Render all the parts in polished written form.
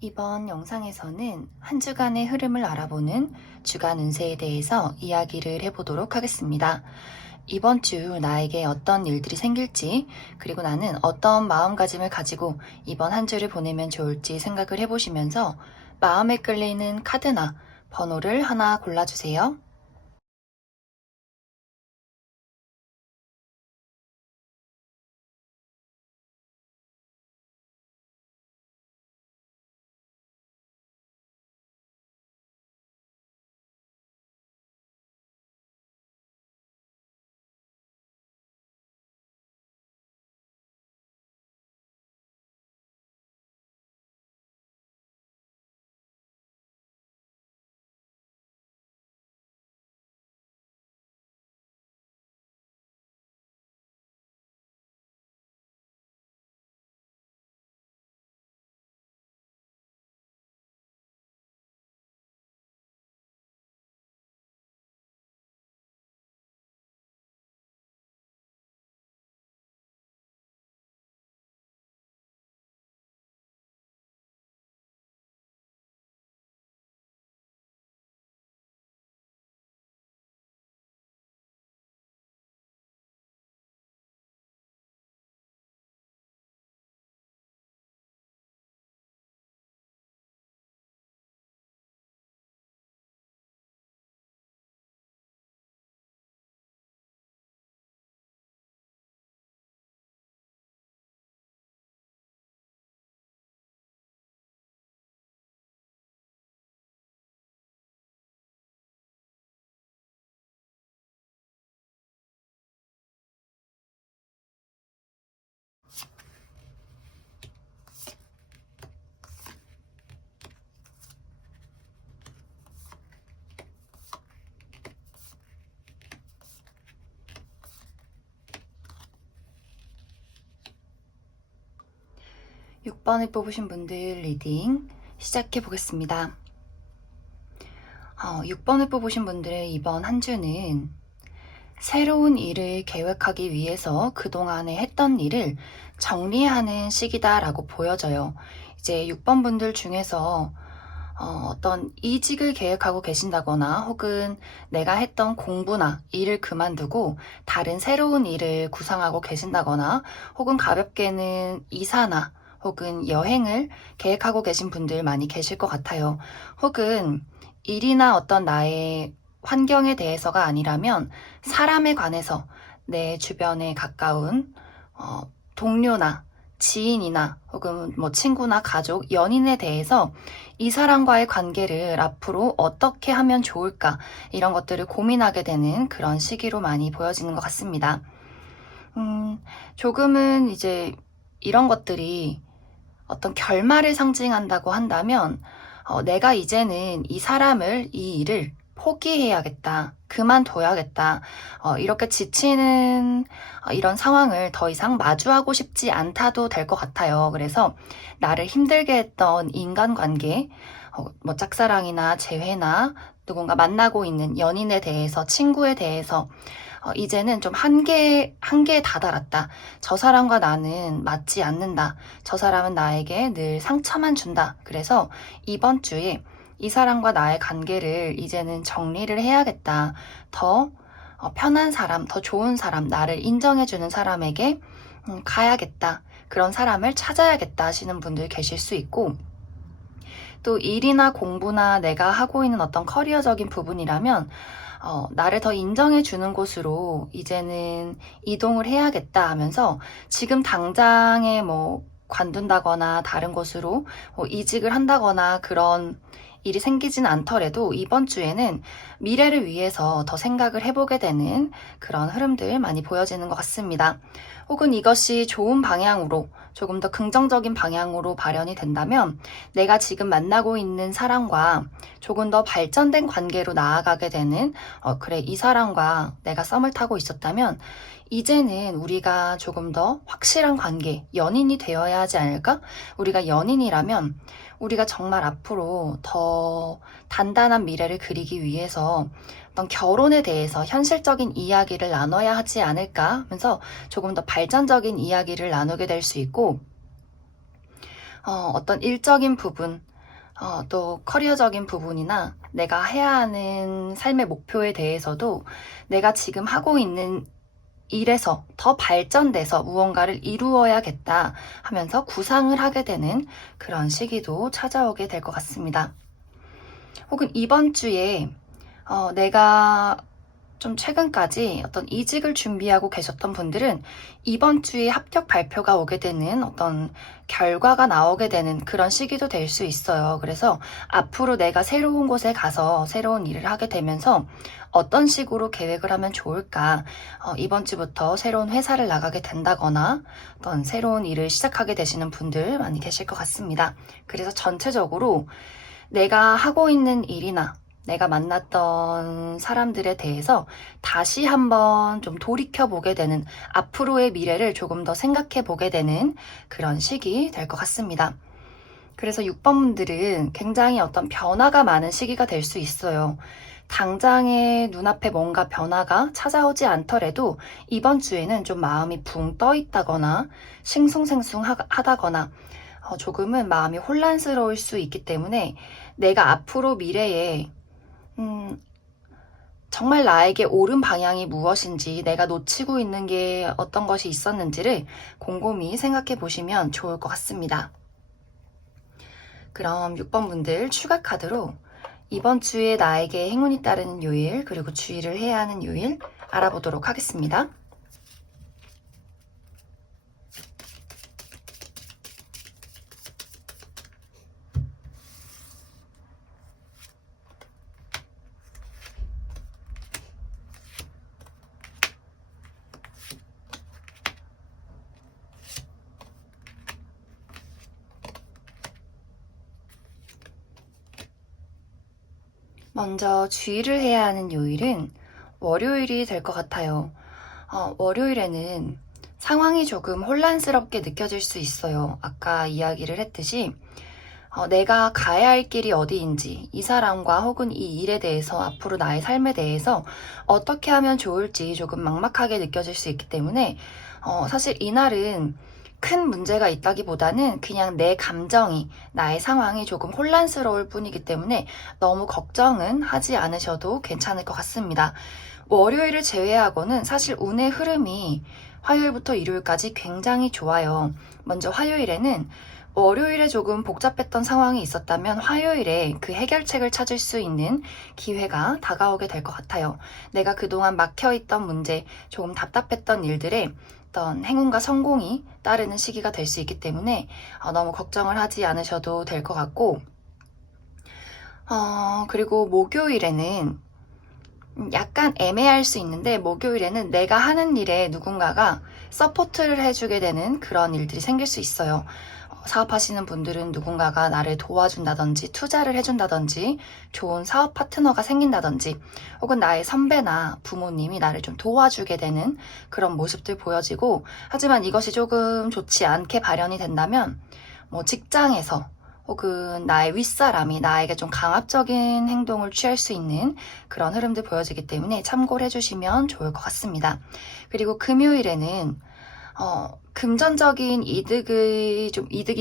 이번 영상에서는 한 주간의 흐름을 알아보는 주간 운세에 대해서 이야기를 해보도록 하겠습니다. 이번 주 나에게 어떤 일들이 생길지, 그리고 나는 어떤 마음가짐을 가지고 이번 한 주를 보내면 좋을지 생각을 해보시면서 마음에 끌리는 카드나 번호를 하나 골라주세요. (6) 번을 뽑으신 분들 리딩 시작해 보겠습니다. 6번을 뽑으신 분들의 이번 한 주는 새로운 일을 계획하기 위해서 그동안에 했던 일을 정리하는 시기다라고 보여져요. 이제 6번 분들 중에서 어떤 이직을 계획하고 계신다거나 혹은 내가 했던 공부나 일을 그만두고 다른 새로운 일을 구상하고 계신다거나 혹은 가볍게는 이사나 혹은 여행을 계획하고 계신 분들 많이 계실 것 같아요. 혹은 일이나 어떤 나의 환경에 대해서가 아니라면 사람에 관해서 내 주변에 가까운 동료나 지인이나 혹은 뭐 친구나 가족, 연인에 대해서 이 사람과의 관계를 앞으로 어떻게 하면 좋을까 이런 것들을 고민하게 되는 그런 시기로 많이 보여지는 것 같습니다. 조금은 이제 이런 것들이 어떤 결말을 상징한다고 한다면 내가 이제는 이 사람을, 이 일을 포기해야겠다, 그만둬야겠다, 이렇게 지치는 이런 상황을 더 이상 마주하고 싶지 않다도 될 것 같아요. 그래서 나를 힘들게 했던 인간관계, 뭐 짝사랑이나 재회나 누군가 만나고 있는 연인에 대해서, 친구에 대해서 이제는 좀 한계에 다다랐다. 저 사람과 나는 맞지 않는다. 저 사람은 나에게 늘 상처만 준다. 그래서 이번 주에 이 사람과 나의 관계를 이제는 정리를 해야겠다. 더 편한 사람, 더 좋은 사람, 나를 인정해주는 사람에게 가야겠다. 그런 사람을 찾아야겠다 하시는 분들 계실 수 있고, 또 일이나 공부나 내가 하고 있는 어떤 커리어적인 부분이라면 나를 더 인정해주는 곳으로 이제는 이동을 해야겠다 하면서 지금 당장에 뭐 관둔다거나 다른 곳으로 이직을 한다거나 그런 일이 생기진 않더라도 이번 주에는 미래를 위해서 더 생각을 해보게 되는 그런 흐름들 많이 보여지는 것 같습니다. 혹은 이것이 좋은 방향으로 조금 더 긍정적인 방향으로 발현이 된다면 내가 지금 만나고 있는 사람과 조금 더 발전된 관계로 나아가게 되는 그래 이 사람과 내가 썸을 타고 있었다면 이제는 우리가 조금 더 확실한 관계, 연인이 되어야 하지 않을까? 우리가 연인이라면 우리가 정말 앞으로 더 단단한 미래를 그리기 위해서 어떤 결혼에 대해서 현실적인 이야기를 나눠야 하지 않을까 하면서 조금 더 발전적인 이야기를 나누게 될 수 있고 어떤 일적인 부분, 또 커리어적인 부분이나 내가 해야 하는 삶의 목표에 대해서도 내가 지금 하고 있는 일에서 더 발전돼서 무언가를 이루어야겠다 하면서 구상을 하게 되는 그런 시기도 찾아오게 될 것 같습니다. 혹은 이번 주에 내가 좀 최근까지 어떤 이직을 준비하고 계셨던 분들은 이번 주에 합격 발표가 오게 되는 어떤 결과가 나오게 되는 그런 시기도 될 수 있어요. 그래서 앞으로 내가 새로운 곳에 가서 새로운 일을 하게 되면서 어떤 식으로 계획을 하면 좋을까? 이번 주부터 새로운 회사를 나가게 된다거나 어떤 새로운 일을 시작하게 되시는 분들 많이 계실 것 같습니다. 그래서 전체적으로 내가 하고 있는 일이나 내가 만났던 사람들에 대해서 다시 한번 좀 돌이켜보게 되는, 앞으로의 미래를 조금 더 생각해보게 되는 그런 시기 될 것 같습니다. 그래서 6번분들은 굉장히 어떤 변화가 많은 시기가 될 수 있어요. 당장에 눈앞에 뭔가 변화가 찾아오지 않더라도 이번 주에는 좀 마음이 붕 떠 있다거나 싱숭생숭하다거나 조금은 마음이 혼란스러울 수 있기 때문에 내가 앞으로 미래에 정말 나에게 옳은 방향이 무엇인지, 내가 놓치고 있는 게 어떤 것이 있었는지를 곰곰이 생각해 보시면 좋을 것 같습니다. 그럼 6번분들 추가 카드로 이번 주에 나에게 행운이 따르는 요일, 그리고 주의를 해야 하는 요일 알아보도록 하겠습니다. 먼저 주의를 해야 하는 요일은 월요일이 될 것 같아요. 월요일에는 상황이 조금 혼란스럽게 느껴질 수 있어요. 아까 이야기를 했듯이 내가 가야 할 길이 어디인지, 이 사람과 혹은 이 일에 대해서, 앞으로 나의 삶에 대해서 어떻게 하면 좋을지 조금 막막하게 느껴질 수 있기 때문에 사실 이날은 큰 문제가 있다기보다는 그냥 내 감정이, 나의 상황이 조금 혼란스러울 뿐이기 때문에 너무 걱정은 하지 않으셔도 괜찮을 것 같습니다. 월요일을 제외하고는 사실 운의 흐름이 화요일부터 일요일까지 굉장히 좋아요. 먼저 화요일에는 월요일에 조금 복잡했던 상황이 있었다면 화요일에 그 해결책을 찾을 수 있는 기회가 다가오게 될 것 같아요. 내가 그동안 막혀있던 문제, 조금 답답했던 일들에 어떤 행운과 성공이 따르는 시기가 될 수 있기 때문에 너무 걱정을 하지 않으셔도 될 것 같고, 그리고 목요일에는 약간 애매할 수 있는데, 목요일에는 내가 하는 일에 누군가가 서포트를 해주게 되는 그런 일들이 생길 수 있어요. 사업하시는 분들은 누군가가 나를 도와준다든지 투자를 해준다든지 좋은 사업 파트너가 생긴다든지 혹은 나의 선배나 부모님이 나를 좀 도와주게 되는 그런 모습들 보여지고, 하지만 이것이 조금 좋지 않게 발현이 된다면 직장에서 혹은 나의 윗사람이 나에게 좀 강압적인 행동을 취할 수 있는 그런 흐름들 보여지기 때문에 참고를 해주시면 좋을 것 같습니다. 그리고 금요일에는 금전적인 이득이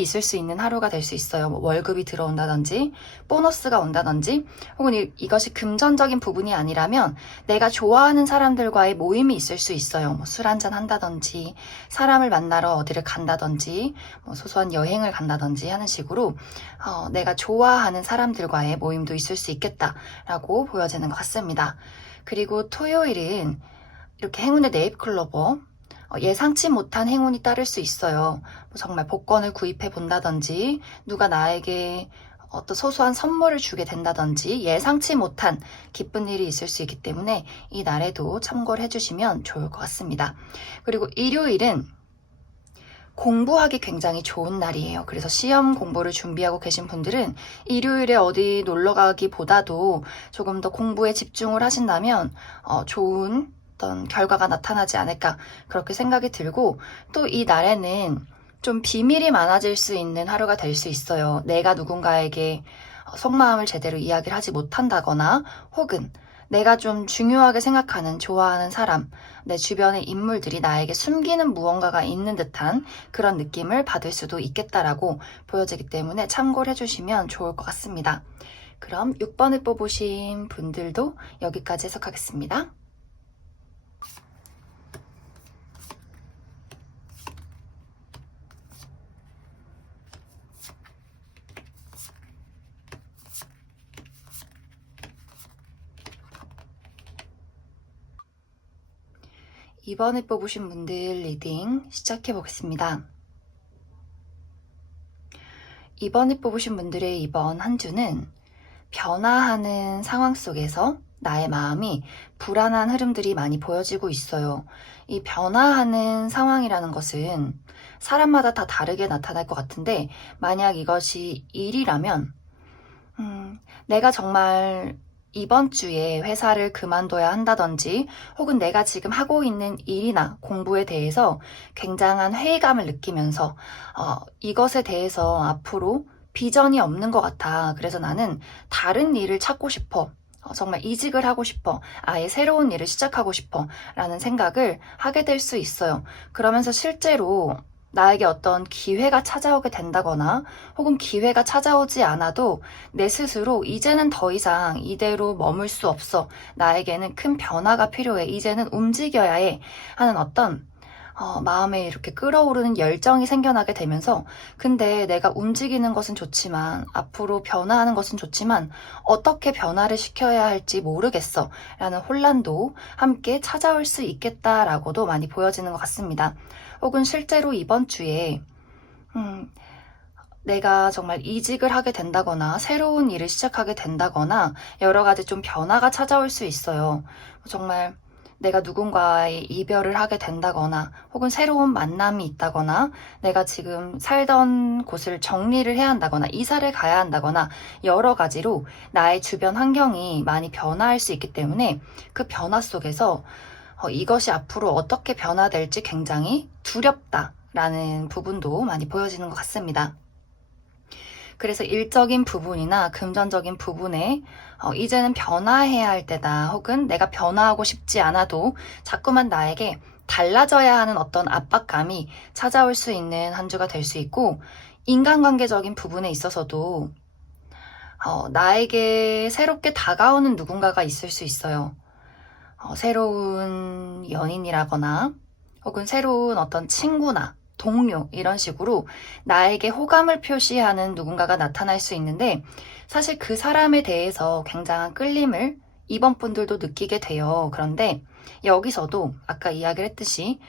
있을 수 있는 하루가 될 수 있어요. 월급이 들어온다든지, 보너스가 온다든지, 혹은 이것이 금전적인 부분이 아니라면 내가 좋아하는 사람들과의 모임이 있을 수 있어요. 술 한잔 한다든지, 사람을 만나러 어디를 간다든지, 소소한 여행을 간다든지 하는 식으로 내가 좋아하는 사람들과의 모임도 있을 수 있겠다라고 보여지는 것 같습니다. 그리고 토요일은 이렇게 행운의 네잎클로버, 예상치 못한 행운이 따를 수 있어요. 정말 복권을 구입해 본다든지, 누가 나에게 어떤 소소한 선물을 주게 된다든지, 예상치 못한 기쁜 일이 있을 수 있기 때문에 이 날에도 참고를 해주시면 좋을 것 같습니다. 그리고 일요일은 공부하기 굉장히 좋은 날이에요. 그래서 시험 공부를 준비하고 계신 분들은 일요일에 어디 놀러 가기보다도 조금 더 공부에 집중을 하신다면 좋은 어떤 결과가 나타나지 않을까, 그렇게 생각이 들고, 또 이 날에는 좀 비밀이 많아질 수 있는 하루가 될 수 있어요. 내가 누군가에게 속마음을 제대로 이야기를 하지 못한다거나, 혹은 내가 좀 중요하게 생각하는, 좋아하는 사람, 내 주변의 인물들이 나에게 숨기는 무언가가 있는 듯한 그런 느낌을 받을 수도 있겠다라고 보여지기 때문에 참고를 해주시면 좋을 것 같습니다. 그럼 6번을 뽑으신 분들도 여기까지 해석하겠습니다. 2번을 뽑으신 분들 리딩 시작해 보겠습니다. 2번을 뽑으신 분들의 이번 한 주는 변화하는 상황 속에서 나의 마음이 불안한 흐름들이 많이 보여지고 있어요. 이 변화하는 상황이라는 것은 사람마다 다 다르게 나타날 것 같은데, 만약 이것이 일이라면 내가 정말 이번 주에 회사를 그만둬야 한다든지, 혹은 내가 지금 하고 있는 일이나 공부에 대해서 굉장한 회의감을 느끼면서 이것에 대해서 앞으로 비전이 없는 것 같아. 그래서 나는 다른 일을 찾고 싶어. 정말 이직을 하고 싶어. 아예 새로운 일을 시작하고 싶어. 라는 생각을 하게 될 수 있어요. 그러면서 실제로 나에게 어떤 기회가 찾아오게 된다거나, 혹은 기회가 찾아오지 않아도 내 스스로 이제는 더 이상 이대로 머물 수 없어. 나에게는 큰 변화가 필요해. 이제는 움직여야 해. 하는 어떤 마음에 이렇게 끌어오르는 열정이 생겨나게 되면서, 근데 내가 움직이는 것은 좋지만, 앞으로 변화하는 것은 좋지만 어떻게 변화를 시켜야 할지 모르겠어 라는 혼란도 함께 찾아올 수 있겠다라고도 많이 보여지는 것 같습니다. 혹은 실제로 이번 주에 내가 정말 이직을 하게 된다거나 새로운 일을 시작하게 된다거나 여러 가지 좀 변화가 찾아올 수 있어요. 정말 내가 누군가의 이별을 하게 된다거나, 혹은 새로운 만남이 있다거나, 내가 지금 살던 곳을 정리를 해야 한다거나, 이사를 가야 한다거나, 여러 가지로 나의 주변 환경이 많이 변화할 수 있기 때문에 그 변화 속에서 이것이 앞으로 어떻게 변화될지 굉장히 두렵다라는 부분도 많이 보여지는 것 같습니다. 그래서 일적인 부분이나 금전적인 부분에 이제는 변화해야 할 때다, 혹은 내가 변화하고 싶지 않아도 자꾸만 나에게 달라져야 하는 어떤 압박감이 찾아올 수 있는 한 주가 될 수 있고, 인간관계적인 부분에 있어서도 나에게 새롭게 다가오는 누군가가 있을 수 있어요. 새로운 연인이라거나, 혹은 새로운 어떤 친구나 동료, 이런 식으로 나에게 호감을 표시하는 누군가가 나타날 수 있는데, 사실 그 사람에 대해서 굉장한 끌림을 이번 분들도 느끼게 돼요. 그런데 여기서도 아까 이야기를 했듯이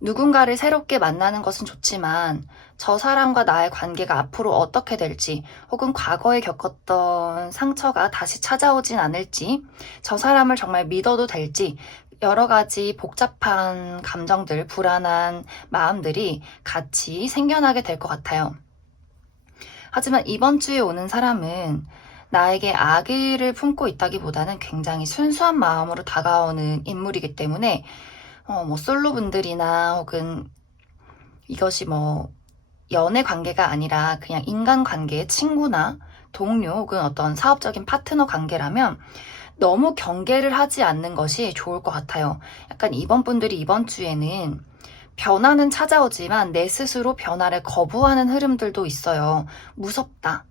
누군가를 새롭게 만나는 것은 좋지만 저 사람과 나의 관계가 앞으로 어떻게 될지, 혹은 과거에 겪었던 상처가 다시 찾아오진 않을지, 저 사람을 정말 믿어도 될지, 여러 가지 복잡한 감정들, 불안한 마음들이 같이 생겨나게 될 것 같아요. 하지만 이번 주에 오는 사람은 나에게 악의를 품고 있다기보다는 굉장히 순수한 마음으로 다가오는 인물이기 때문에 솔로분들이나, 혹은 이것이 연애 관계가 아니라 그냥 인간관계, 친구나 동료, 혹은 어떤 사업적인 파트너 관계라면 너무 경계를 하지 않는 것이 좋을 것 같아요. 약간 이번 분들이 이번 주에는 변화는 찾아오지만 내 스스로 변화를 거부하는 흐름들도 있어요. 무섭다.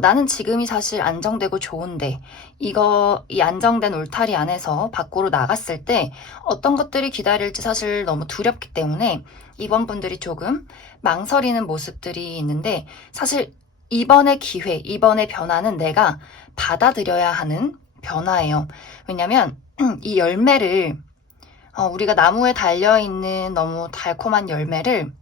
나는 지금이 사실 안정되고 좋은데 이 안정된 울타리 안에서 밖으로 나갔을 때 어떤 것들이 기다릴지 사실 너무 두렵기 때문에 이번 분들이 조금 망설이는 모습들이 있는데, 사실 이번의 기회, 이번의 변화는 내가 받아들여야 하는 변화예요. 왜냐면 이 열매를 우리가 나무에 달려있는 너무 달콤한 열매를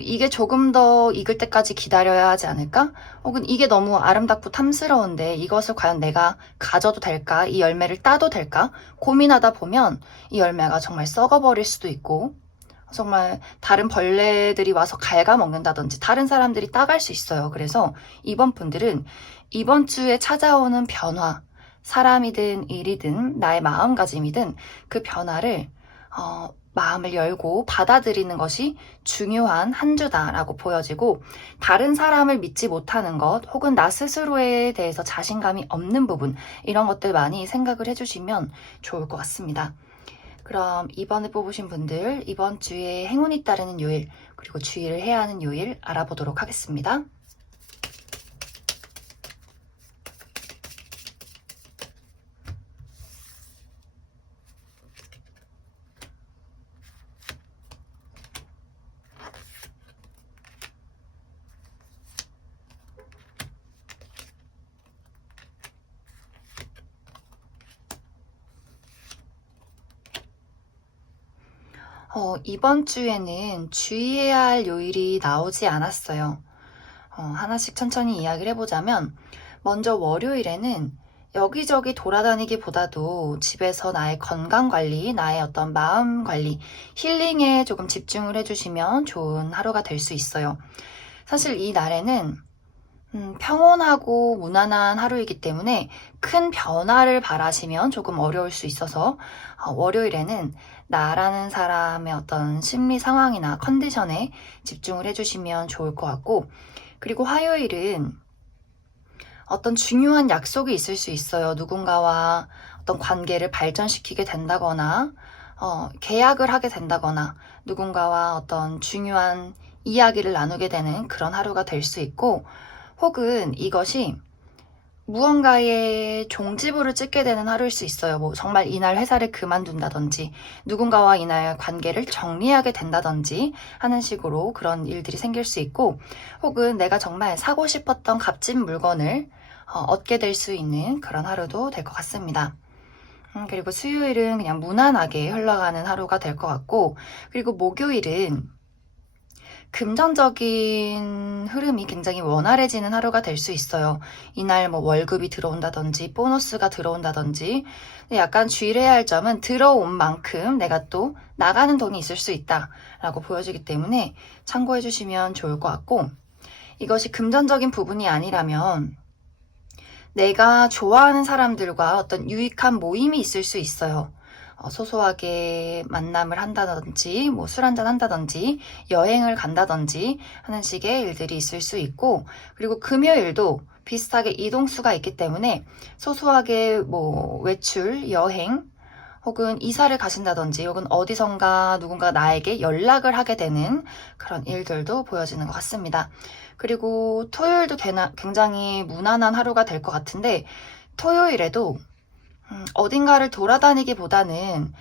이게 조금 더 익을 때까지 기다려야 하지 않을까? 혹은 이게 너무 아름답고 탐스러운데 이것을 과연 내가 가져도 될까? 이 열매를 따도 될까? 고민하다 보면 이 열매가 정말 썩어버릴 수도 있고, 정말 다른 벌레들이 와서 갉아먹는다든지 다른 사람들이 따갈 수 있어요. 그래서 이번 분들은 이번 주에 찾아오는 변화, 사람이든 일이든 나의 마음가짐이든 그 변화를 마음을 열고 받아들이는 것이 중요한 한 주다라고 보여지고, 다른 사람을 믿지 못하는 것 혹은 나 스스로에 대해서 자신감이 없는 부분, 이런 것들 많이 생각을 해주시면 좋을 것 같습니다. 그럼 이번에 뽑으신 분들, 이번 주에 행운이 따르는 요일, 그리고 주의를 해야 하는 요일 알아보도록 하겠습니다. 이번 주에는 주의해야 할 요일이 나오지 않았어요. 하나씩 천천히 이야기를 해보자면, 먼저 월요일에는 여기저기 돌아다니기보다도 집에서 나의 건강 관리, 나의 어떤 마음 관리, 힐링에 조금 집중을 해주시면 좋은 하루가 될 수 있어요. 사실 이 날에는 평온하고 무난한 하루이기 때문에 큰 변화를 바라시면 조금 어려울 수 있어서, 월요일에는 나라는 사람의 어떤 심리 상황이나 컨디션에 집중을 해주시면 좋을 것 같고, 그리고 화요일은 어떤 중요한 약속이 있을 수 있어요. 누군가와 어떤 관계를 발전시키게 된다거나, 계약을 하게 된다거나, 누군가와 어떤 중요한 이야기를 나누게 되는 그런 하루가 될 수 있고, 혹은 이것이 무언가의 종지부를 찍게 되는 하루일 수 있어요. 뭐 정말 이날 회사를 그만둔다든지, 누군가와 이날 관계를 정리하게 된다든지 하는 식으로 그런 일들이 생길 수 있고, 혹은 내가 정말 사고 싶었던 값진 물건을 얻게 될 수 있는 그런 하루도 될 것 같습니다. 그리고 수요일은 그냥 무난하게 흘러가는 하루가 될 것 같고, 그리고 목요일은 금전적인 흐름이 굉장히 원활해지는 하루가 될 수 있어요. 이날 뭐 월급이 들어온다든지 보너스가 들어온다든지, 약간 주의를 해야 할 점은 들어온 만큼 내가 또 나가는 돈이 있을 수 있다라고 보여지기 때문에 참고해 주시면 좋을 것 같고, 이것이 금전적인 부분이 아니라면 내가 좋아하는 사람들과 어떤 유익한 모임이 있을 수 있어요. 소소하게 만남을 한다든지, 뭐 술 한잔 한다든지, 여행을 간다든지 하는 식의 일들이 있을 수 있고, 그리고 금요일도 비슷하게 이동수가 있기 때문에 소소하게 뭐 외출, 여행, 혹은 이사를 가신다든지, 혹은 어디선가 누군가 나에게 연락을 하게 되는 그런 일들도 보여지는 것 같습니다. 그리고 토요일도 굉장히 무난한 하루가 될 것 같은데, 토요일에도 어딘가를 돌아다니기보다는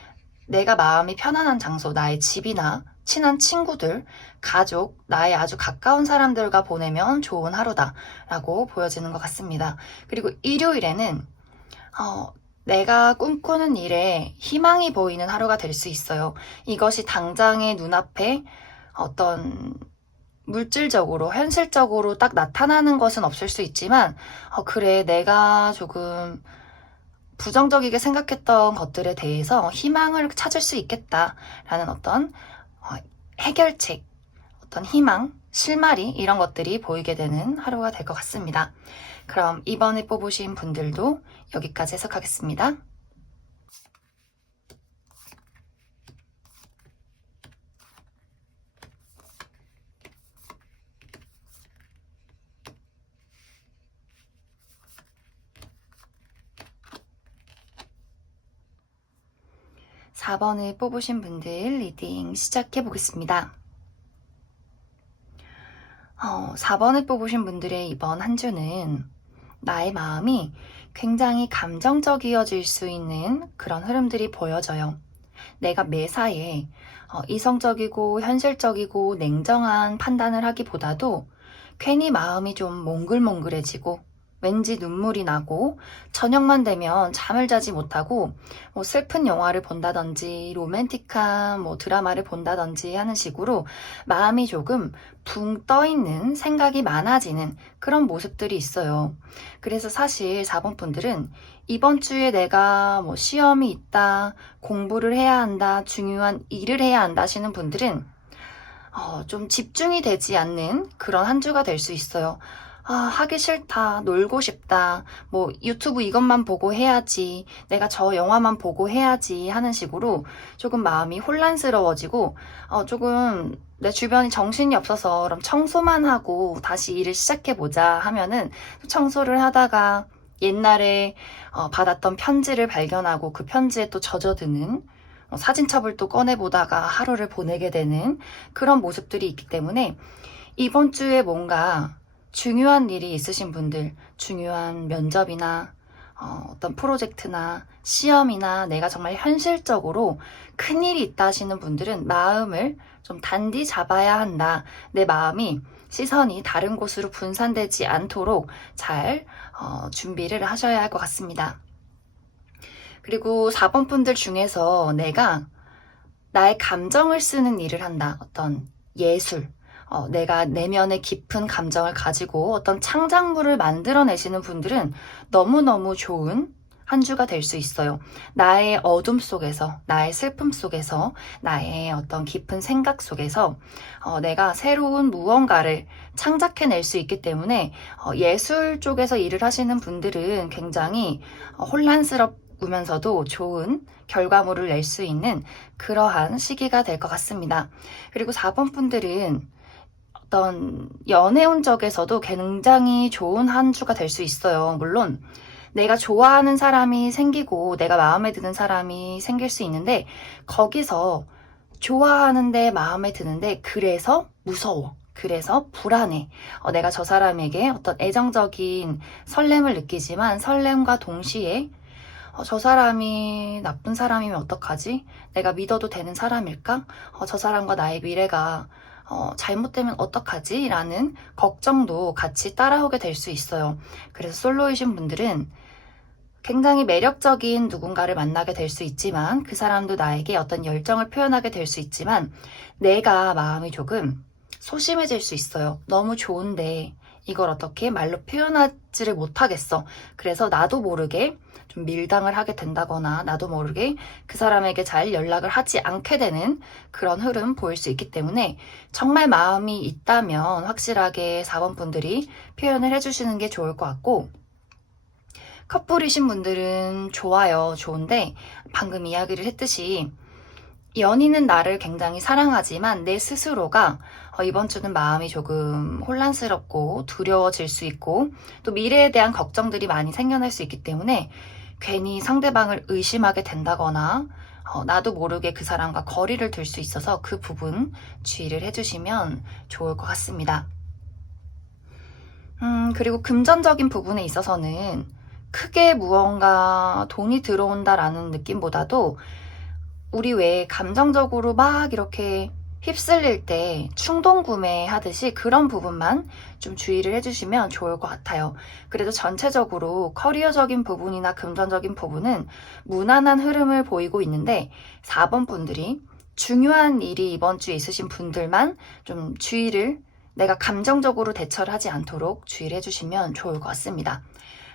내가 마음이 편안한 장소, 나의 집이나 친한 친구들, 가족, 나의 아주 가까운 사람들과 보내면 좋은 하루다라고 보여지는 것 같습니다. 그리고 일요일에는 내가 꿈꾸는 일에 희망이 보이는 하루가 될 수 있어요. 이것이 당장의 눈앞에 어떤 물질적으로, 현실적으로 딱 나타나는 것은 없을 수 있지만, 그래, 내가 조금 부정적이게 생각했던 것들에 대해서 희망을 찾을 수 있겠다라는 어떤 해결책, 어떤 희망, 실마리, 이런 것들이 보이게 되는 하루가 될 것 같습니다. 그럼 이번에 뽑으신 분들도 여기까지 해석하겠습니다. 사 번을 뽑으신 분들 리딩 시작해 보겠습니다. 4번을 뽑으신 분들의 이번 한 주는 나의 마음이 굉장히 감정적이어질 수 있는 그런 흐름들이 보여져요. 내가 매사에 이성적이고 현실적이고 냉정한 판단을 하기보다도 괜히 마음이 좀 몽글몽글해지고, 왠지 눈물이 나고, 저녁만 되면 잠을 자지 못하고 뭐 슬픈 영화를 본다든지 로맨틱한 뭐 드라마를 본다든지 하는 식으로 마음이 조금 붕 떠있는, 생각이 많아지는 그런 모습들이 있어요. 그래서 사실 4번 분들은 이번 주에 내가 뭐 시험이 있다, 공부를 해야 한다, 중요한 일을 해야 한다 하시는 분들은 좀 집중이 되지 않는 그런 한 주가 될 수 있어요. 하기 싫다, 놀고 싶다, 뭐 유튜브 이것만 보고 해야지, 내가 저 영화만 보고 해야지 하는 식으로 조금 마음이 혼란스러워지고 조금 내 주변이 정신이 없어서 그럼 청소만 하고 다시 일을 시작해보자 하면은 청소를 하다가 옛날에 받았던 편지를 발견하고 그 편지에 또 젖어드는 사진첩을 또 꺼내보다가 하루를 보내게 되는 그런 모습들이 있기 때문에 이번 주에 뭔가 중요한 일이 있으신 분들, 중요한 면접이나 어떤 프로젝트나 시험이나 내가 정말 현실적으로 큰일이 있다 하시는 분들은 마음을 좀 단디 잡아야 한다. 내 마음이 시선이 다른 곳으로 분산되지 않도록 잘 준비를 하셔야 할 것 같습니다. 그리고 4번 분들 중에서 내가 나의 감정을 쓰는 일을 한다. 어떤 예술, 내가 내면의 깊은 감정을 가지고 어떤 창작물을 만들어내시는 분들은 너무너무 좋은 한 주가 될 수 있어요. 나의 어둠 속에서, 나의 슬픔 속에서, 나의 어떤 깊은 생각 속에서 내가 새로운 무언가를 창작해낼 수 있기 때문에 예술 쪽에서 일을 하시는 분들은 굉장히 혼란스럽으면서도 좋은 결과물을 낼 수 있는 그러한 시기가 될 것 같습니다. 그리고 4번 분들은 어떤 연애 운적에서도 굉장히 좋은 한 주가 될 수 있어요. 물론 내가 좋아하는 사람이 생기고 내가 마음에 드는 사람이 생길 수 있는데 거기서 좋아하는데 마음에 드는데 그래서 무서워. 그래서 불안해. 내가 저 사람에게 어떤 애정적인 설렘을 느끼지만 설렘과 동시에 저 사람이 나쁜 사람이면 어떡하지? 내가 믿어도 되는 사람일까? 저 사람과 나의 미래가 잘못되면 어떡하지? 라는 걱정도 같이 따라오게 될 수 있어요. 그래서 솔로이신 분들은 굉장히 매력적인 누군가를 만나게 될 수 있지만 그 사람도 나에게 어떤 열정을 표현하게 될 수 있지만 내가 마음이 조금 소심해질 수 있어요. 너무 좋은데 이걸 어떻게 말로 표현하지를 못하겠어. 그래서 나도 모르게 좀 밀당을 하게 된다거나 나도 모르게 그 사람에게 잘 연락을 하지 않게 되는 그런 흐름 보일 수 있기 때문에 정말 마음이 있다면 확실하게 4번 분들이 표현을 해주시는 게 좋을 것 같고 커플이신 분들은 좋아요. 좋은데 방금 이야기를 했듯이 연인은 나를 굉장히 사랑하지만 내 스스로가 이번 주는 마음이 조금 혼란스럽고 두려워질 수 있고 또 미래에 대한 걱정들이 많이 생겨날 수 있기 때문에 괜히 상대방을 의심하게 된다거나 나도 모르게 그 사람과 거리를 둘 수 있어서 그 부분 주의를 해주시면 좋을 것 같습니다. 그리고 금전적인 부분에 있어서는 크게 무언가 돈이 들어온다라는 느낌보다도 우리 왜 감정적으로 막 이렇게 휩쓸릴 때 충동 구매하듯이 그런 부분만 좀 주의를 해주시면 좋을 것 같아요. 그래도 전체적으로 커리어적인 부분이나 금전적인 부분은 무난한 흐름을 보이고 있는데 4번 분들이 중요한 일이 이번 주에 있으신 분들만 좀 주의를 내가 감정적으로 대처를 하지 않도록 주의를 해주시면 좋을 것 같습니다.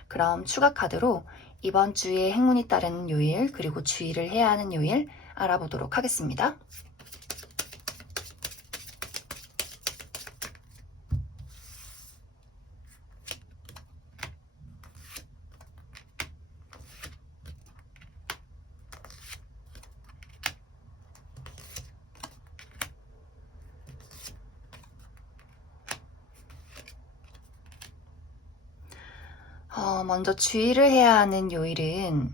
그럼 추가 카드로 이번 주에 행운이 따르는 요일 그리고 주의를 해야 하는 요일 알아보도록 하겠습니다. 먼저 주의를 해야 하는 요일은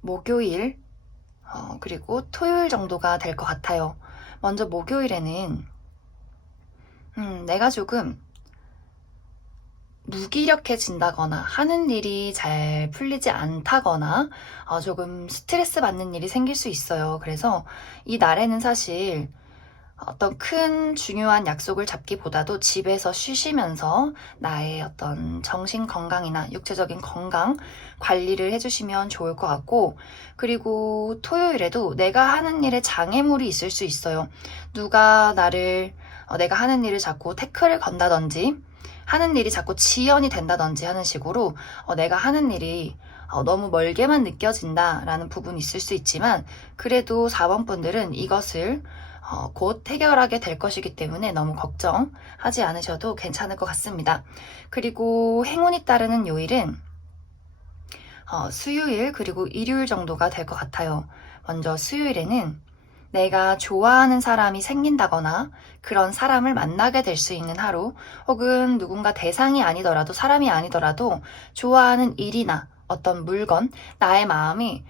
목요일, 그리고 토요일 정도가 될 것 같아요. 먼저 목요일에는 내가 조금 무기력해진다거나 하는 일이 잘 풀리지 않다거나 조금 스트레스 받는 일이 생길 수 있어요. 그래서 이 날에는 사실 어떤 큰 중요한 약속을 잡기보다도 집에서 쉬시면서 나의 어떤 정신 건강이나 육체적인 건강 관리를 해주시면 좋을 것 같고 그리고 토요일에도 내가 하는 일에 장애물이 있을 수 있어요. 누가 나를 내가 하는 일을 자꾸 태클을 건다든지 하는 일이 자꾸 지연이 된다든지 하는 식으로 내가 하는 일이 너무 멀게만 느껴진다라는 부분이 있을 수 있지만 그래도 4번 분들은 이것을 곧 해결하게 될 것이기 때문에 너무 걱정하지 않으셔도 괜찮을 것 같습니다. 그리고 행운이 따르는 요일은 수요일 그리고 일요일 정도가 될 것 같아요. 먼저 수요일에는 내가 좋아하는 사람이 생긴다거나 그런 사람을 만나게 될 수 있는 하루, 혹은 누군가 대상이 아니더라도, 사람이 아니더라도 좋아하는 일이나 어떤 물건, 나의 마음이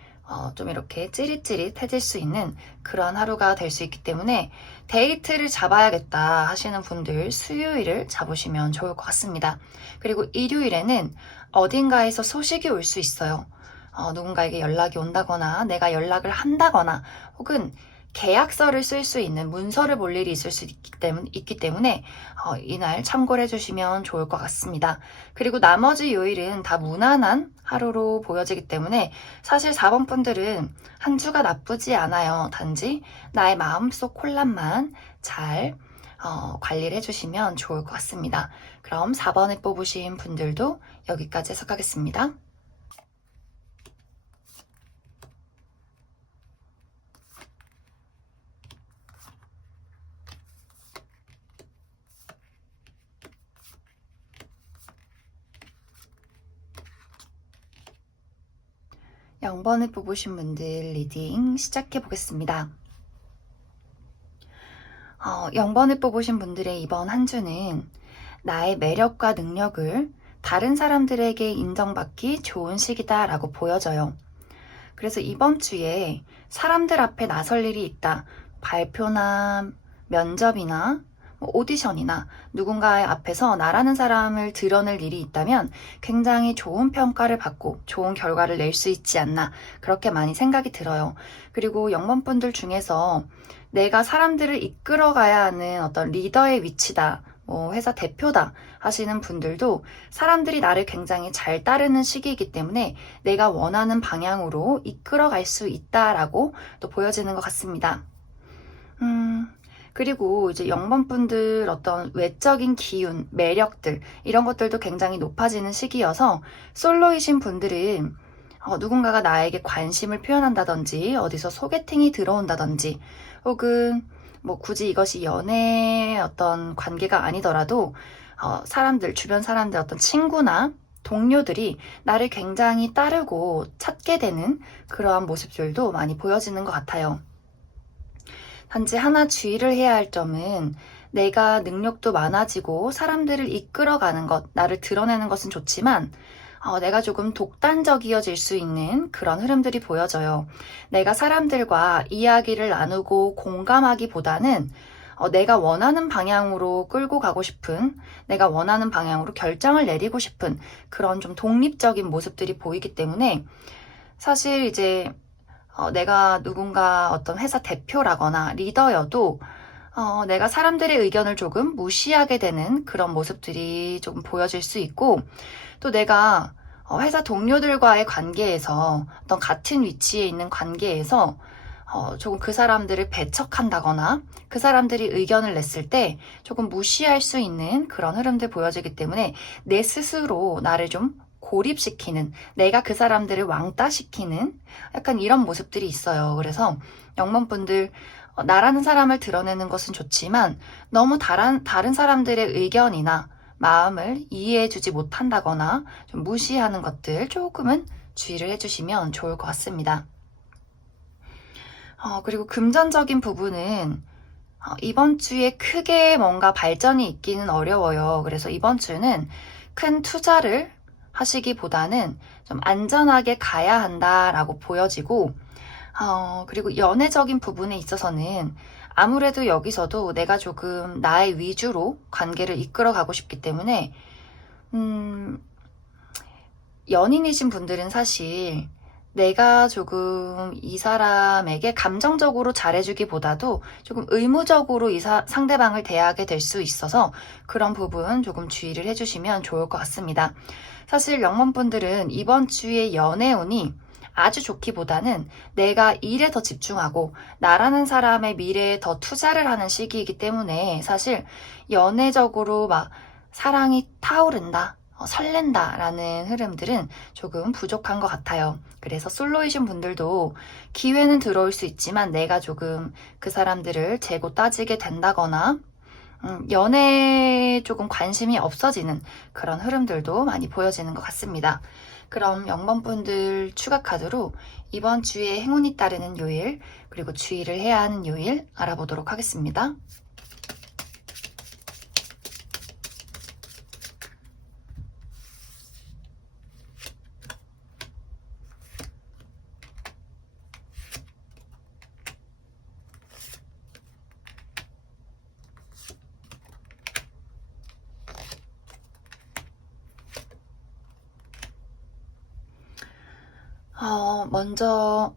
좀 이렇게 찌릿찌릿해질 수 있는 그런 하루가 될 수 있기 때문에 데이트를 잡아야겠다 하시는 분들 수요일을 잡으시면 좋을 것 같습니다. 그리고 일요일에는 어딘가에서 소식이 올 수 있어요. 누군가에게 연락이 온다거나 내가 연락을 한다거나, 혹은 계약서를 쓸 수 있는 문서를 볼 일이 있을 수 있기 때문에 이날 참고를 해주시면 좋을 것 같습니다. 그리고 나머지 요일은 다 무난한 하루로 보여지기 때문에 사실 4번 분들은 한 주가 나쁘지 않아요. 단지 나의 마음속 혼란만 잘 관리를 해주시면 좋을 것 같습니다. 그럼 4번을 뽑으신 분들도 여기까지 해석하겠습니다. 0번을 뽑으신 분들 리딩 시작해 보겠습니다. 0번을 뽑으신 분들의 이번 한 주는 나의 매력과 능력을 다른 사람들에게 인정받기 좋은 시기다라고 보여져요. 그래서 이번 주에 사람들 앞에 나설 일이 있다. 발표나 면접이나 오디션이나 누군가의 앞에서 나라는 사람을 드러낼 일이 있다면 굉장히 좋은 평가를 받고 좋은 결과를 낼 수 있지 않나, 그렇게 많이 생각이 들어요. 그리고 0번 분들 중에서 내가 사람들을 이끌어가야 하는 어떤 리더의 위치다, 회사 대표다 하시는 분들도 사람들이 나를 굉장히 잘 따르는 시기이기 때문에 내가 원하는 방향으로 이끌어갈 수 있다라고 또 보여지는 것 같습니다. 그리고 이제 0번 분들 어떤 외적인 기운, 매력들, 이런 것들도 굉장히 높아지는 시기여서 솔로이신 분들은 누군가가 나에게 관심을 표현한다든지, 어디서 소개팅이 들어온다든지, 혹은 굳이 이것이 연애 어떤 관계가 아니더라도 주변 사람들, 어떤 친구나 동료들이 나를 굉장히 따르고 찾게 되는 그러한 모습들도 많이 보여지는 것 같아요. 단지 하나 주의를 해야 할 점은, 내가 능력도 많아지고 사람들을 이끌어가는 것, 나를 드러내는 것은 좋지만 내가 조금 독단적이어질 수 있는 그런 흐름들이 보여져요. 내가 사람들과 이야기를 나누고 공감하기보다는 내가 원하는 방향으로 끌고 가고 싶은, 내가 원하는 방향으로 결정을 내리고 싶은 그런 좀 독립적인 모습들이 보이기 때문에, 사실 이제 내가 누군가 어떤 회사 대표라거나 리더여도 내가 사람들의 의견을 조금 무시하게 되는 그런 모습들이 조금 보여질 수 있고, 또 내가 회사 동료들과의 관계에서, 어떤 같은 위치에 있는 관계에서 조금 그 사람들을 배척한다거나 그 사람들이 의견을 냈을 때 조금 무시할 수 있는 그런 흐름들 보여지기 때문에 내 스스로 나를 좀 고립시키는, 내가 그 사람들을 왕따시키는 약간 이런 모습들이 있어요. 그래서 0번 분들, 나라는 사람을 드러내는 것은 좋지만 너무 다른 사람들의 의견이나 마음을 이해해주지 못한다거나 좀 무시하는 것들 조금은 주의를 해주시면 좋을 것 같습니다. 그리고 금전적인 부분은 이번 주에 크게 뭔가 발전이 있기는 어려워요. 그래서 이번 주는 큰 투자를 하시기보다는 좀 안전하게 가야 한다라고 보여지고, 그리고 연애적인 부분에 있어서는 아무래도 여기서도 내가 조금 나의 위주로 관계를 이끌어 가고 싶기 때문에, 연인이신 분들은 사실 내가 조금 이 사람에게 감정적으로 잘해주기보다도 조금 의무적으로 상대방을 대하게 될 수 있어서 그런 부분 조금 주의를 해주시면 좋을 것 같습니다. 사실 0번 분들은 이번 주에 연애운이 아주 좋기보다는 내가 일에 더 집중하고 나라는 사람의 미래에 더 투자를 하는 시기이기 때문에 사실 연애적으로 막 사랑이 타오른다, 설렌다라는 흐름들은 조금 부족한 것 같아요. 그래서 솔로이신 분들도 기회는 들어올 수 있지만 내가 조금 그 사람들을 재고 따지게 된다거나 연애에 조금 관심이 없어지는 그런 흐름들도 많이 보여지는 것 같습니다. 그럼 0번분들 추가 카드로 이번 주에 행운이 따르는 요일, 그리고 주의를 해야 하는 요일 알아보도록 하겠습니다. 먼저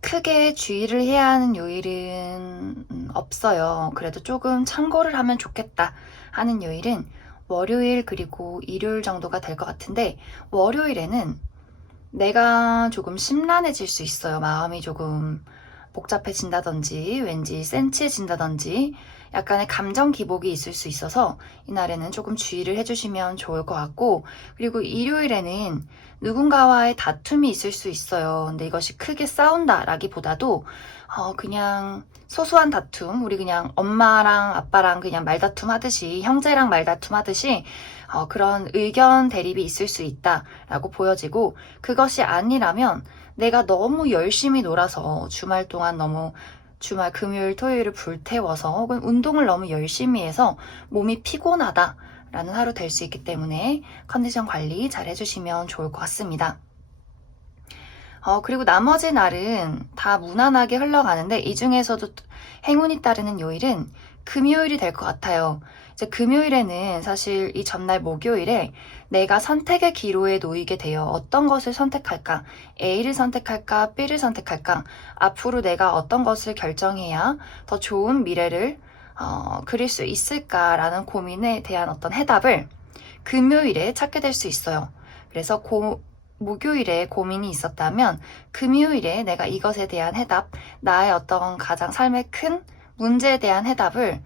크게 주의를 해야 하는 요일은 없어요. 그래도 조금 참고를 하면 좋겠다 하는 요일은 월요일 그리고 일요일 정도가 될 것 같은데, 월요일에는 내가 조금 심란해질 수 있어요. 마음이 조금 복잡해진다든지 왠지 센치해진다든지 약간의 감정 기복이 있을 수 있어서 이날에는 조금 주의를 해주시면 좋을 것 같고, 그리고 일요일에는 누군가와의 다툼이 있을 수 있어요. 근데 이것이 크게 싸운다라기보다도 그냥 소소한 다툼, 우리 그냥 엄마랑 아빠랑 그냥 말다툼 하듯이, 형제랑 말다툼 하듯이 그런 의견 대립이 있을 수 있다라고 보여지고, 그것이 아니라면 내가 너무 열심히 놀아서 주말 동안 너무 주말 금요일 토요일을 불태워서 혹은 운동을 너무 열심히 해서 몸이 피곤하다 라는 하루 될 수 있기 때문에 컨디션 관리 잘 해주시면 좋을 것 같습니다. 그리고 나머지 날은 다 무난하게 흘러가는데, 이 중에서도 행운이 따르는 요일은 금요일이 될 것 같아요. 이제 금요일에는 사실 이 전날 목요일에 내가 선택의 기로에 놓이게 돼요. 어떤 것을 선택할까? A를 선택할까? B를 선택할까? 앞으로 내가 어떤 것을 결정해야 더 좋은 미래를 그릴 수 있을까라는 고민에 대한 어떤 해답을 금요일에 찾게 될 수 있어요. 그래서 목요일에 고민이 있었다면 금요일에 내가 이것에 대한 해답, 나의 어떤 가장 삶의 큰 문제에 대한 해답을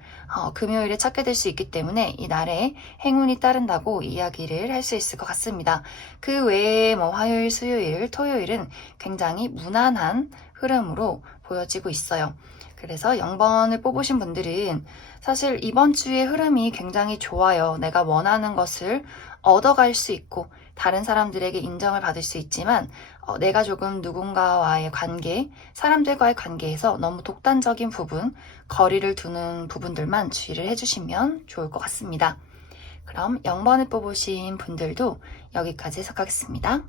금요일에 찾게 될 수 있기 때문에 이 날에 행운이 따른다고 이야기를 할 수 있을 것 같습니다. 그 외에 화요일, 수요일, 토요일은 굉장히 무난한 흐름으로 보여지고 있어요. 그래서 0번을 뽑으신 분들은 사실 이번 주의 흐름이 굉장히 좋아요. 내가 원하는 것을 얻어갈 수 있고 다른 사람들에게 인정을 받을 수 있지만 내가 조금 누군가와의 관계, 사람들과의 관계에서 너무 독단적인 부분, 거리를 두는 부분들만 주의를 해주시면 좋을 것 같습니다. 그럼 0번을 뽑으신 분들도 여기까지 해석하겠습니다.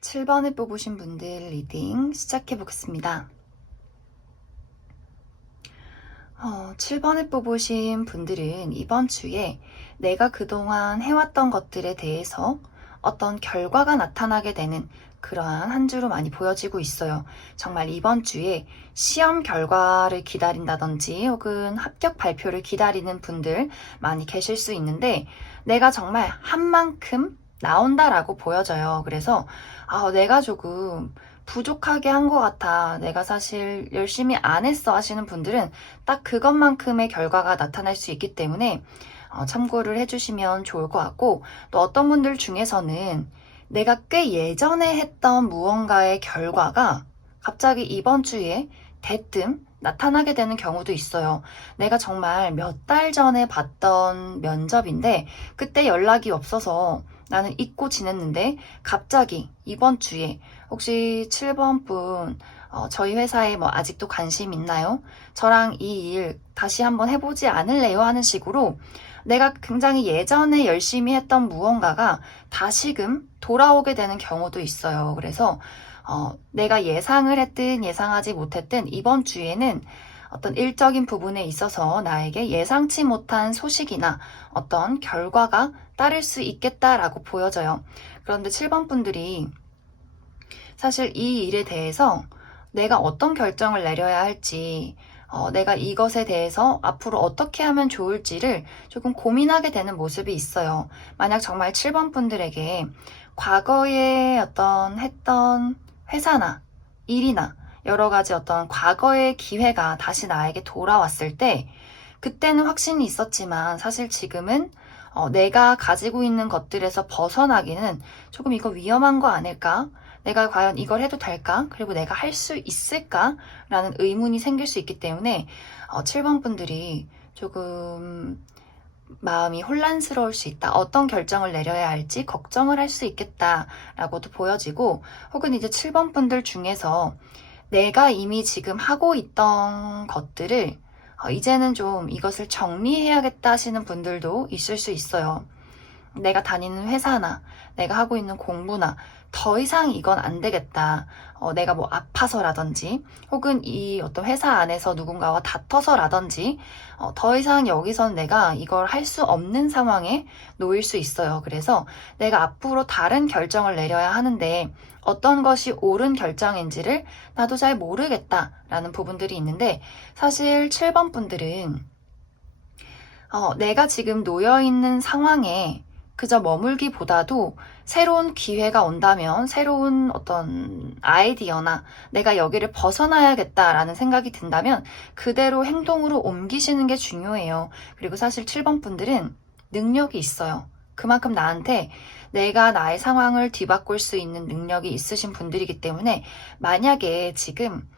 7번을 뽑으신 분들 리딩 시작해 보겠습니다. 7번을 뽑으신 분들은 이번 주에 내가 그동안 해왔던 것들에 대해서 어떤 결과가 나타나게 되는 그러한 한 주로 많이 보여지고 있어요. 정말 이번 주에 시험 결과를 기다린다든지 혹은 합격 발표를 기다리는 분들 많이 계실 수 있는데, 내가 정말 한 만큼 나온다라고 보여져요. 그래서 내가 조금 부족하게 한 것 같아, 내가 사실 열심히 안 했어 하시는 분들은 딱 그것만큼의 결과가 나타날 수 있기 때문에 참고를 해주시면 좋을 것 같고, 또 어떤 분들 중에서는 내가 꽤 예전에 했던 무언가의 결과가 갑자기 이번 주에 대뜸 나타나게 되는 경우도 있어요. 내가 정말 몇 달 전에 봤던 면접인데 그때 연락이 없어서 나는 잊고 지냈는데 갑자기 이번 주에, 혹시 7번 분 저희 회사에 아직도 관심 있나요? 저랑 이 일 다시 한번 해보지 않을래요? 하는 식으로 내가 굉장히 예전에 열심히 했던 무언가가 다시금 돌아오게 되는 경우도 있어요. 그래서 내가 예상을 했든 예상하지 못했든 이번 주에는 어떤 일적인 부분에 있어서 나에게 예상치 못한 소식이나 어떤 결과가 따를 수 있겠다라고 보여져요. 그런데 7번 분들이 사실 이 일에 대해서 내가 어떤 결정을 내려야 할지 내가 이것에 대해서 앞으로 어떻게 하면 좋을지를 조금 고민하게 되는 모습이 있어요. 만약 정말 7번 분들에게 과거에 어떤 했던 회사나 일이나 여러 가지 어떤 과거의 기회가 다시 나에게 돌아왔을 때 그때는 확신이 있었지만 사실 지금은 내가 가지고 있는 것들에서 벗어나기는 조금 이거 위험한 거 아닐까? 내가 과연 이걸 해도 될까? 그리고 내가 할 수 있을까? 라는 의문이 생길 수 있기 때문에 7번 분들이 조금 마음이 혼란스러울 수 있다. 어떤 결정을 내려야 할지 걱정을 할 수 있겠다라고도 보여지고, 혹은 이제 7번 분들 중에서 내가 이미 지금 하고 있던 것들을 이제는 좀 이것을 정리해야겠다 하시는 분들도 있을 수 있어요. 내가 다니는 회사나 내가 하고 있는 공부나 더 이상 이건 안 되겠다. 내가 뭐 아파서라든지 혹은 이 어떤 회사 안에서 누군가와 다퉈서라든지 더 이상 여기선 내가 이걸 할 수 없는 상황에 놓일 수 있어요. 그래서 내가 앞으로 다른 결정을 내려야 하는데 어떤 것이 옳은 결정인지를 나도 잘 모르겠다라는 부분들이 있는데, 사실 7번 분들은 내가 지금 놓여있는 상황에 그저 머물기보다도 새로운 기회가 온다면 새로운 어떤 아이디어나 내가 여기를 벗어나야겠다라는 생각이 든다면 그대로 행동으로 옮기시는 게 중요해요. 그리고 사실 7번 분들은 능력이 있어요. 그만큼 나한테 내가 나의 상황을 뒤바꿀 수 있는 능력이 있으신 분들이기 때문에, 만약에 지금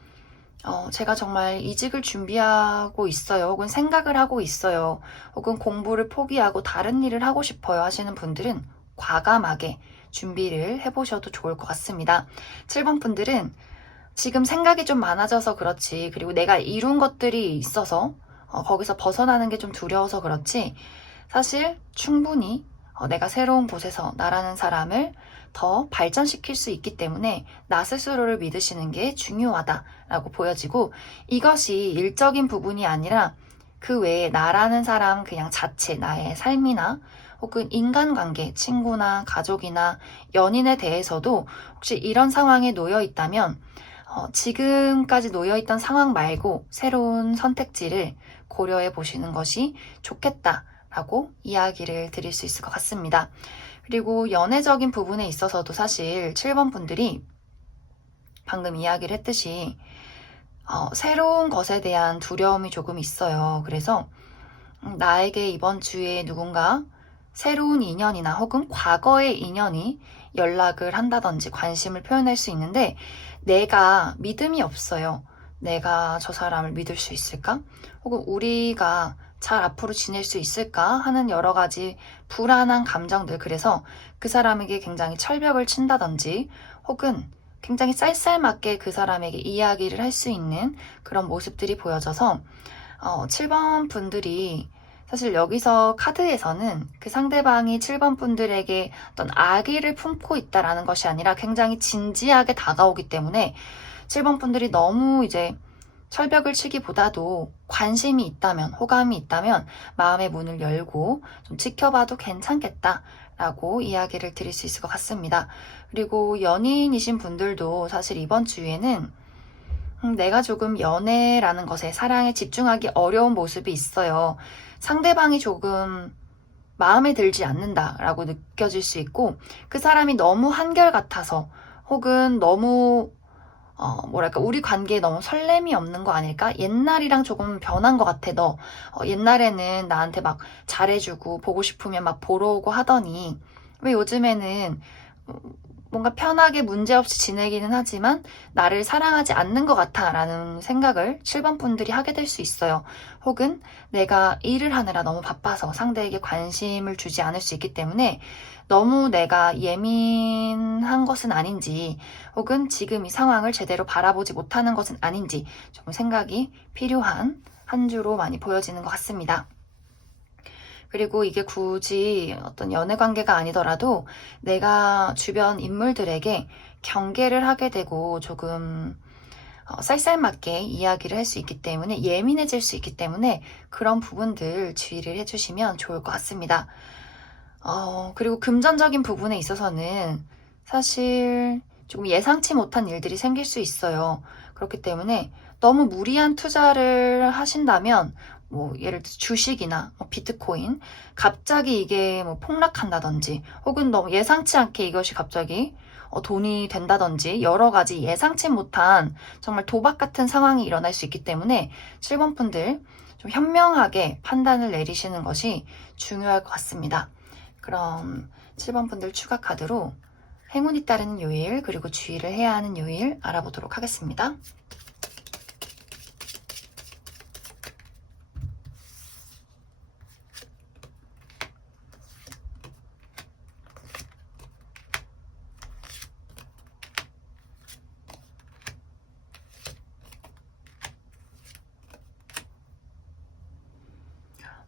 제가 정말 이직을 준비하고 있어요. 혹은 생각을 하고 있어요. 혹은 공부를 포기하고 다른 일을 하고 싶어요 하시는 분들은 과감하게 준비를 해보셔도 좋을 것 같습니다. 7번 분들은 지금 생각이 좀 많아져서 그렇지, 그리고 내가 이룬 것들이 있어서 거기서 벗어나는 게 좀 두려워서 그렇지, 사실 충분히 내가 새로운 곳에서 나라는 사람을 더 발전시킬 수 있기 때문에 나 스스로를 믿으시는 게 중요하다라고 보여지고, 이것이 일적인 부분이 아니라 그 외에 나라는 사람 그냥 자체, 나의 삶이나 혹은 인간관계, 친구나 가족이나 연인에 대해서도 혹시 이런 상황에 놓여 있다면 지금까지 놓여있던 상황 말고 새로운 선택지를 고려해 보시는 것이 좋겠다라고 이야기를 드릴 수 있을 것 같습니다. 그리고 연애적인 부분에 있어서도 사실 7번 분들이 방금 이야기를 했듯이 새로운 것에 대한 두려움이 조금 있어요. 그래서 나에게 이번 주에 누군가 새로운 인연이나 혹은 과거의 인연이 연락을 한다든지 관심을 표현할 수 있는데 내가 믿음이 없어요. 내가 저 사람을 믿을 수 있을까? 혹은 우리가 잘 앞으로 지낼 수 있을까? 하는 여러 가지 불안한 감정들. 그래서 그 사람에게 굉장히 철벽을 친다든지 혹은 굉장히 쌀쌀맞게 그 사람에게 이야기를 할 수 있는 그런 모습들이 보여져서 7번 분들이 사실 여기서 카드에서는 그 상대방이 7번 분들에게 어떤 악의를 품고 있다라는 것이 아니라 굉장히 진지하게 다가오기 때문에 7번 분들이 너무 이제 철벽을 치기보다도 관심이 있다면, 호감이 있다면 마음의 문을 열고 좀 지켜봐도 괜찮겠다라고 이야기를 드릴 수 있을 것 같습니다. 그리고 연인이신 분들도 사실 이번 주에는 내가 조금 연애라는 것에, 사랑에 집중하기 어려운 모습이 있어요. 상대방이 조금 마음에 들지 않는다라고 느껴질 수 있고, 그 사람이 너무 한결같아서 혹은 너무 뭐랄까 우리 관계에 너무 설렘이 없는 거 아닐까? 옛날이랑 조금 변한 것 같아 너. 옛날에는 나한테 막 잘해주고 보고 싶으면 막 보러 오고 하더니 왜 요즘에는 뭔가 편하게 문제없이 지내기는 하지만 나를 사랑하지 않는 것 같아 라는 생각을 7번 분들이 하게 될 수 있어요. 혹은 내가 일을 하느라 너무 바빠서 상대에게 관심을 주지 않을 수 있기 때문에 너무 내가 예민한 것은 아닌지, 혹은 지금 이 상황을 제대로 바라보지 못하는 것은 아닌지 좀 생각이 필요한 한 주로 많이 보여지는 것 같습니다. 그리고 이게 굳이 어떤 연애 관계가 아니더라도 내가 주변 인물들에게 경계를 하게 되고 조금 쌀쌀맞게 이야기를 할 수 있기 때문에, 예민해질 수 있기 때문에 그런 부분들 주의를 해주시면 좋을 것 같습니다. 그리고 금전적인 부분에 있어서는 사실 조금 예상치 못한 일들이 생길 수 있어요. 그렇기 때문에 너무 무리한 투자를 하신다면 뭐 예를 들어 주식이나 뭐 비트코인 갑자기 이게 뭐 폭락한다든지 혹은 너무 예상치 않게 이것이 갑자기 돈이 된다든지 여러 가지 예상치 못한 정말 도박 같은 상황이 일어날 수 있기 때문에 7번 분들 좀 현명하게 판단을 내리시는 것이 중요할 것 같습니다. 그럼 7번 분들 추가 카드로 행운이 따르는 요일 그리고 주의를 해야 하는 요일 알아보도록 하겠습니다.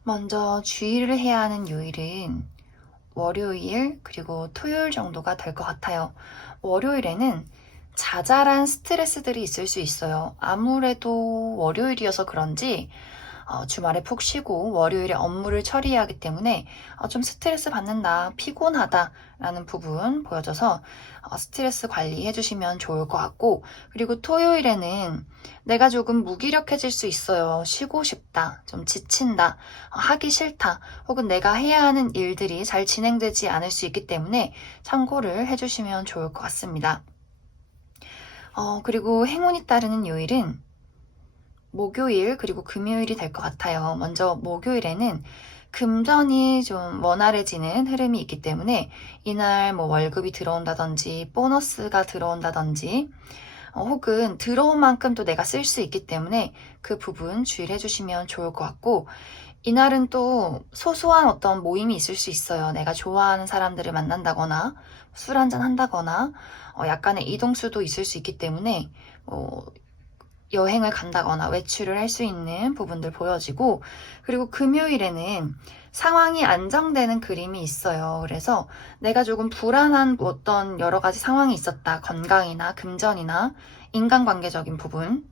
먼저 주의를 해야 하는 요일은 월요일 그리고 토요일 정도가 될 것 같아요. 월요일에는 자잘한 스트레스들이 있을 수 있어요. 아무래도 월요일이어서 그런지 주말에 푹 쉬고 월요일에 업무를 처리하기 때문에 좀 스트레스 받는다, 피곤하다 라는 부분 보여져서 스트레스 관리해 주시면 좋을 것 같고, 그리고 토요일에는 내가 조금 무기력해질 수 있어요. 쉬고 싶다, 좀 지친다, 하기 싫다, 혹은 내가 해야 하는 일들이 잘 진행되지 않을 수 있기 때문에 참고를 해주시면 좋을 것 같습니다. 그리고 행운이 따르는 요일은 목요일 그리고 금요일이 될 것 같아요. 먼저 목요일에는 금전이 좀 원활해지는 흐름이 있기 때문에 이날 뭐 월급이 들어온다든지 보너스가 들어온다든지 혹은 들어온 만큼 또 내가 쓸 수 있기 때문에 그 부분 주의를 해주시면 좋을 것 같고, 이날은 또 소소한 어떤 모임이 있을 수 있어요. 내가 좋아하는 사람들을 만난다거나 술 한잔 한다거나 약간의 이동수도 있을 수 있기 때문에 여행을 간다거나 외출을 할 수 있는 부분들 보여지고, 그리고 금요일에는 상황이 안정되는 그림이 있어요. 그래서 내가 조금 불안한 어떤 여러 가지 상황이 있었다. 건강이나 금전이나 인간관계적인 부분,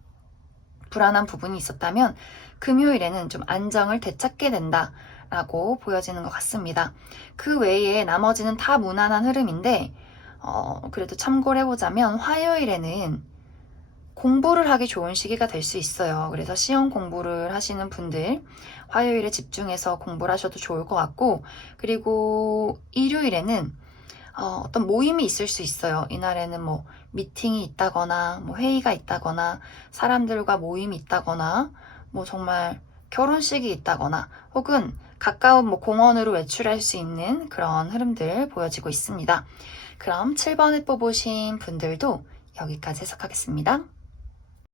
불안한 부분이 있었다면 금요일에는 좀 안정을 되찾게 된다라고 보여지는 것 같습니다. 그 외에 나머지는 다 무난한 흐름인데 그래도 참고를 해보자면 화요일에는 공부를 하기 좋은 시기가 될 수 있어요. 그래서 시험 공부를 하시는 분들 화요일에 집중해서 공부를 하셔도 좋을 것 같고, 그리고 일요일에는 어떤 모임이 있을 수 있어요. 이날에는 뭐 미팅이 있다거나 뭐 회의가 있다거나 사람들과 모임이 있다거나 뭐 정말 결혼식이 있다거나 혹은 가까운 뭐 공원으로 외출할 수 있는 그런 흐름들 보여지고 있습니다. 그럼 7번을 뽑으신 분들도 여기까지 해석하겠습니다.